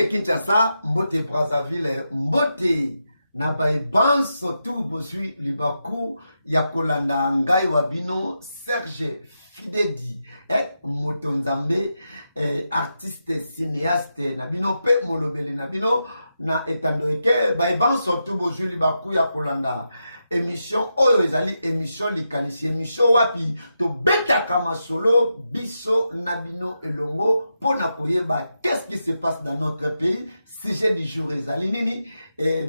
Mbote Kinshasa, Mbote Brazzaville, Mbote Nabaiban, surtout Bosui Libaku, Yakolanda Ngai Wabino, Serge Fidedi, Moutonzambe, artiste, cinéaste, Nabino Pe Molobele, Nabino, na Etandoike, Baiban, surtout Bosui Libaku, Yakolanda. Émission oyo ezali émission likalisi émission wapi to beta kama solo biso nabino elongo pona koyeba qu'est-ce qui se passe dans notre pays sujet du jour ezali nini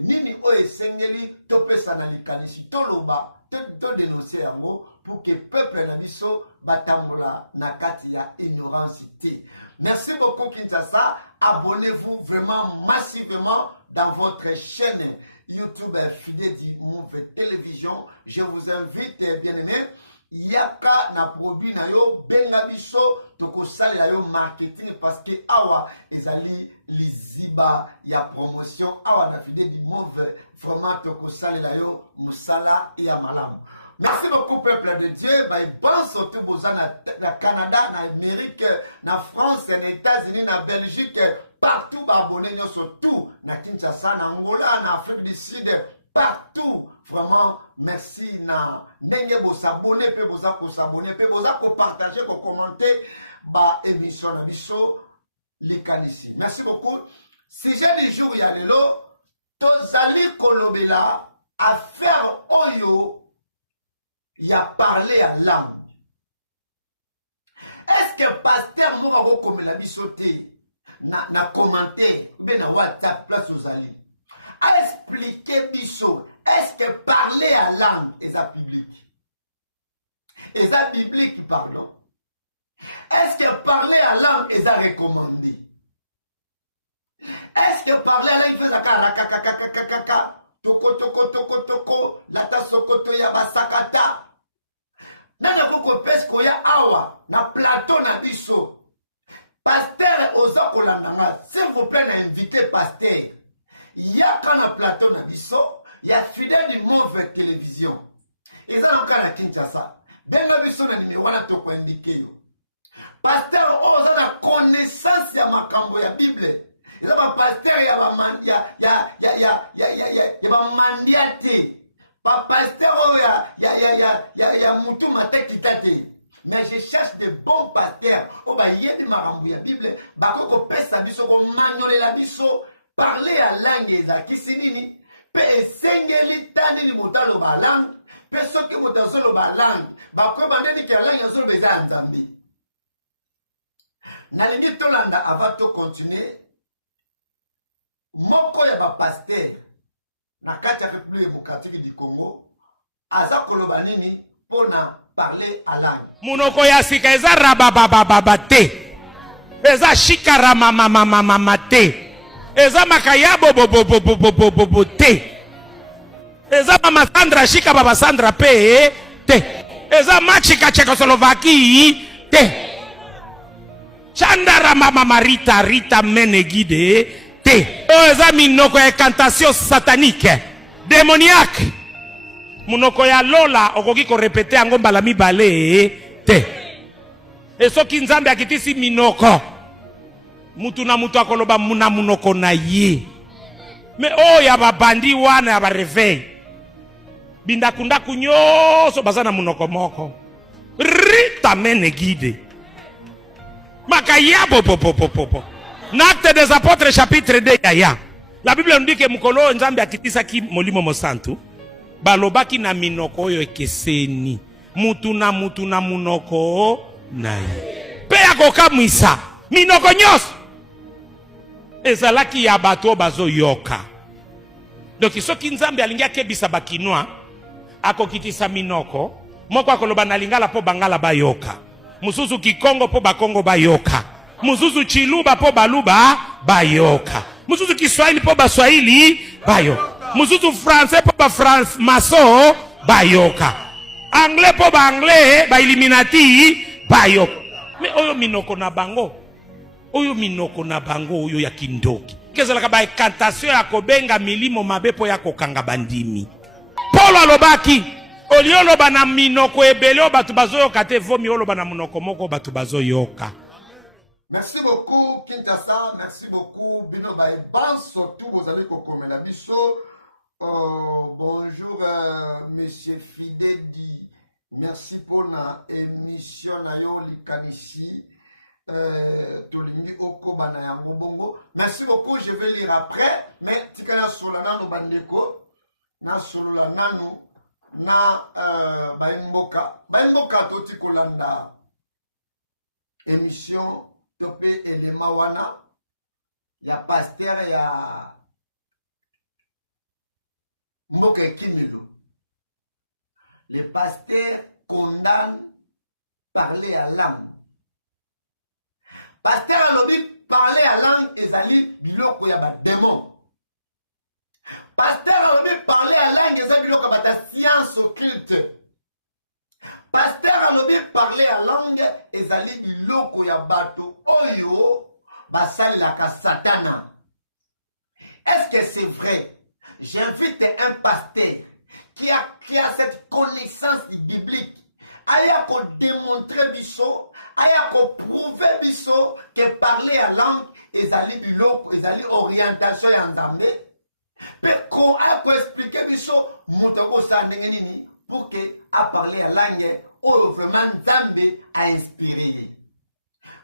nini oyo esengeli to pesa na likalisi to loba to dénoncer yango pour que peuple na biso batambola na kati ya ignorance té. Merci beaucoup Kinshasa, abonnez-vous vraiment massivement dans votre chaîne YouTube Fidedi Move Télévision. Je vous invite, bien aimé, yaka na produit na yo benga biso toko sali la yo marketing parce que awa ezali liziba ya promotion awa na Fidedi Move vraiment toko sali la yo musala ya malamu. Merci beaucoup peuple de Dieu. Pense surtout na Canada, na Amérique, na France, na États-Unis, na Belgique, partout abonné surtout na Kinshasa, na Angola, na Afrique du Sud, partout. Vraiment merci na ndenge bo s'abonner pe boza ko s'abonner pe boza ko partager ko commenter ba émission na biso likanisi. Merci beaucoup. Sujet du jour ya lelo tozali kolobela affaire oyo il a parlé à l'âme. Est-ce que pasteur Moura comme la bisoté n'a commenté bien na WhatsApp place aux alliés a expliqué biso est-ce que parler à l'âme est ça public? Est ça biblique pardon? Est-ce que parler à l'âme est ça recommandé? Est-ce que parler à l'âme fait ça toko data sokoto ya basakata nana koko pesko ya awa na plateau na biso pasteur ozakolanda s'il vous plaît na invité pasteur yaka na plateau na biso ya Fidedi Move Télévision eza loka na Kinshasa benga biso na numéro wana toko indiqué yo pasteur oza na connaissance ya makambo ya Bible. Il y a un pasteur, il y a un mandiate. Pas pasteur, il y a Moutou Matek qui tate. Mais je cherche de bons pasteurs. Oh, bah, il y a des marambouilles. La Bible, bah, qu'on pèse la biso, qu'on magnole la biso, parler à langue, qui c'est nini. Pe sengeli tani ni mutalo ba langue. Pe soki mutalo ba langue. Bah, quoi, bah, nini ki la langue, yasolo beza nzambi. Nalingi tolanda avant de continuer. Moko ya ba pasteur na kati ya République démocratique du Congo aza koloba nini pona parler à langue munoko ya sika eza rababababa te eza shikara mama te eza makaya bobo te eza mama Sandra shika baba Sandra pe te eza machika Czechoslovaquie te chandara mama Marita Menegide te eza minoko ya incantation satanique démoniaque munoko ya lola okoki ko répéter yango mbala mibale te esoki nzambe akitisi minoko mutu na mutu akoloba muna munoko na ye mais oh ya babandi wana ya ba réveil bindakundaku nyonso baza na munoko moko Rita Menegide makaya popo. N'Acte des Apôtres chapitre 2 yaya. La Bible nous dit que mukolo nzambe akitisa ki molimo mosantu balobaki na minoko oyo ekeseni mutu na munoko na ye pe akokamwisa minoko nyonso ezalaki ya bato bazo yoka. Donc soki nzambe alingi akebisa bakinwa akokitisa minoko moko akoloba na lingala po bangala bayoka mususu kikongo po bakongo bayoka muzuzu chiluba po baluba bayoka muzuzu kiswahili po baswahili bayoka muzuzu français po ba France maso bayoka anglais po ba anglais ba illuminati bayoka mais oyo minoko na bango oyo ya kindoki kezalaka ba incantation ya kobenga milimo mabe po ya kokanga bandimi Paulo alobaki olioloba na minoko ebele batu bazoyoka te vomi oloba na munoko moko batu bazoyoka. Merci beaucoup. Kinshasa, merci beaucoup. Bino Baïban, surtout vous avez comme la biso. Bonjour, monsieur Fidedi. Merci pour la émission Nayo Likanishi. Tolingi Okoba na yango bongo. Merci beaucoup, je vais lire après. Mais tikana solana no bandeko. Na solula nanu. Na Baïmboka. Baïmboka toti kolanda. Émission Topé Elema Wana. Ya pasteur ya Mboka Kimilo. Les pasteurs condamnent parler à l'âme. Pasteur alobi parler à l'âme ezali biloko ya ba démon. Pasteur alobi parler à l'âme ezali biloko ba ta science occulte. Pasteur alobi parler à langue ezali biloko ya bato oyo basali la Satana. Est-ce que c'est vrai? J'invite un pasteur qui a cette connaissance biblique, aya ko démontrer biso, aya ko prouver biso que parler à langue ezali biloko, ezali orientation ya Nzambe. Pe ko aya ko expliquer biso moto ko sa ndenge nini pour que a parler à langue oyo vraiment Nzambe a inspiré.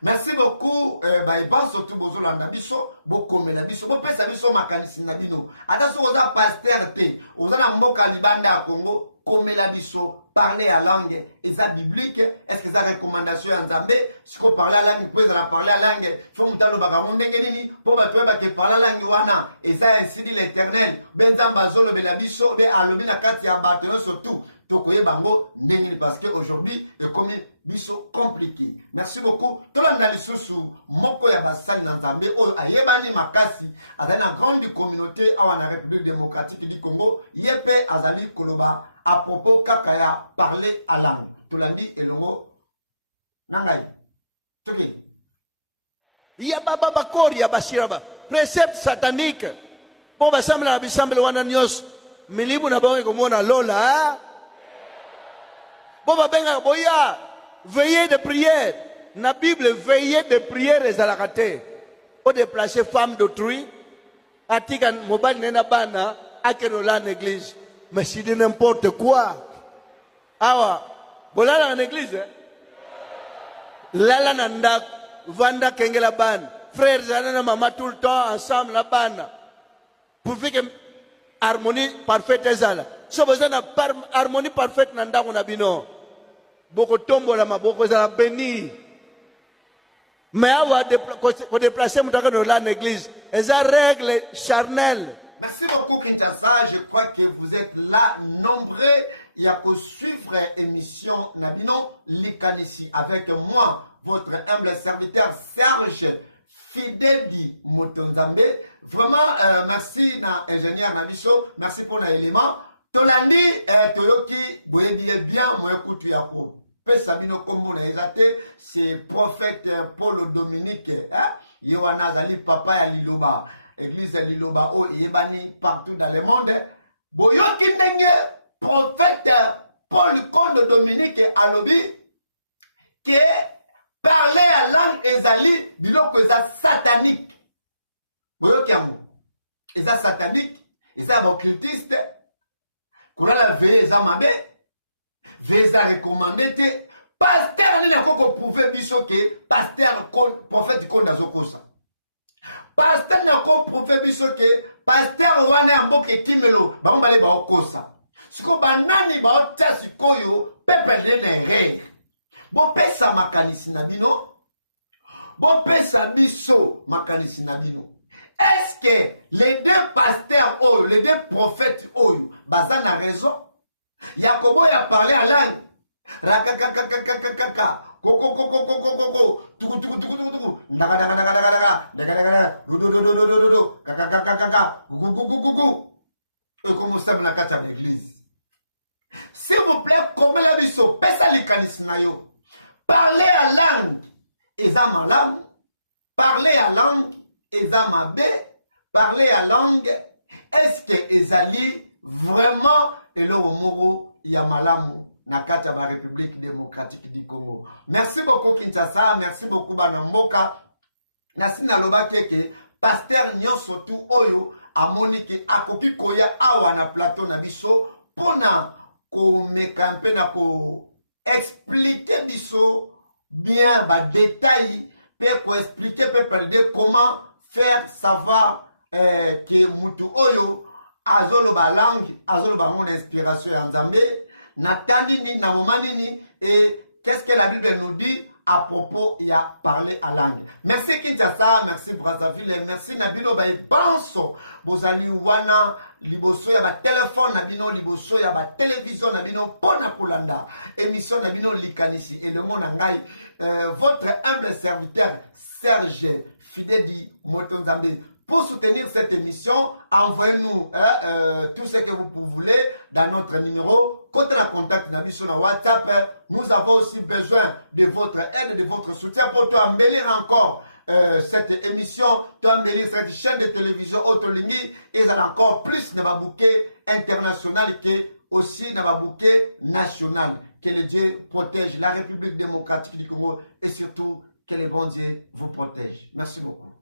Merci beaucoup, Baïban, surtout pour la biso, beaucoup de biso, beaucoup de biso makalisi na bino. Attention aux pasteurs te, aux mboka libanda à Congo, comme la biso, parler à langue, et ça biblique, est-ce que ça recommandation en Zambé, si on parle à langue, puis on parler à langue, il faut que nous bagamonde kenini, pour que parler à langue wana, et ça ainsi dit l'Éternel, ben zamba zolo de la biso, ben alobi na kati ya bateau surtout, tokoye bango ndengeli parce que aujourd'hui, le comme biso compliqué. Merci beaucoup. Tolanda lisusu moko ya basali na Nzambe oyo ayebani makasi azali na grande communauté awa na République démocratique du Congo yepe azali koloba à propos kaka ya parler à langue. Tolandi elongo nangai. Toki. Ya baba bakori ya bashiraba. Précepte satanique. Po basambla na bisambla wana nyos milibu na bango komona lola. Po babenga boya veillez de prière. La Bible, veillez de prière et à la raté. Pour déplacer femme d'autrui, atikan mobile nena bana, akerola l'église. Mais c'est de n'importe quoi. Awa, bolala en église. Lala nanda, vanda kengela ban. Frères et maman tout le temps ensemble la bana. Pour faire que harmonie parfaite ezala. So besoin d'une harmonie parfaite nanda on abino. Boko tombo la maboko ezala béni. Mais pour déplacer mon dans l'église, c'est une règle charnelle. Merci beaucoup, Kinshasa. Je crois que vous êtes là nombreux. Il y a qu'à suivre l'émission Nabino Likanisi avec moi, votre humble serviteur Serge Fidedi Motonzambe. Vraiment, merci à l'ingénieur Nabiso. Merci pour l'élément. Tolandi, Toyoki, vous bien, moi, écoute, Yako. Sabino Kombo na elate, c'est prophète Paul Dominique, Yohana Zali Papa ya Liloba, église Liloba, oh Yebani partout dans le monde. Boyoki Nenge, prophète Paul Comte Dominique Alobi, que parler à langue ezali, biloko eza satanique. Boyoki amu, eza satanique, eza occultiste, qu'on a la veille eza mabe. Les a recommandé, pasteur n'a pas prouvé que pasteur prophète qu'on a zokosa. Pasteur n'a pas prouvé que pasteur wana amboke kimelo, ba mbale ba okosa. Siko banani ba otia sikoyo, pepe lene. Bon pesa makanisi na bino. Bon pesa biso makanisi na bino. Est-ce que les deux pasteurs oyo, les deux prophètes oyo, baza na raison? Yakobo a parlé à langue. Rakakakakakakaka. Koko koko koko koko koko. Tuku tuku tuku tuku tuku. Daga daga daga daga daga. Daga daga daga. Dodo dodo dodo dodo. Kakakakakaka. Kuku kuku kuku. Et comme ça, vous n'avez pas l'église. S'il vous plaît, comme la biso, pesa likanisnayo. Parler à langue. Eza ma langue. Parler à langue. Eza ma bé. Parler à langue. Est-ce que ezali vraiment et le Moro Yamalamu Nakata la République démocratique du Congo. Merci beaucoup Kinshasa, merci beaucoup Banamboka. nasi nalobaki eke paster nyonso tu oyo amoni ke akoki koya awa na plateau na biso mpona komeka mpe na koexplike biso bien badetail mpe koexplike mpe perde comment faire savoir ke mutu oyo azoloba langue azoloba mona inspiration ya nzambe na temps nini na moment nini et qu'est-ce que la Bible nous dit à propos il y a parlé à langue. Merci Kinshasa, merci Brazzaville, merci Nabino Baïbanso, Bozali Wana, Liboso ya ba téléphone Nabino, Liboso ya ba télévision Nabino, Pona Kolanda, émission Nabino Likanisi et le monde Angaï, votre humble serviteur Serge Fidedi Motonzambe. Pour soutenir cette émission, envoyez-nous tout ce que vous voulez dans notre numéro. Quand on a contact sur WhatsApp, nous avons aussi besoin de votre aide, de votre soutien pour embellir encore cette émission, embellir cette chaîne de télévision Autolimi et encore plus dans le bouquet international que aussi dans le bouquet national. Que le Dieu protège la République démocratique du Congo et surtout que le bon Dieu vous protège. Merci beaucoup.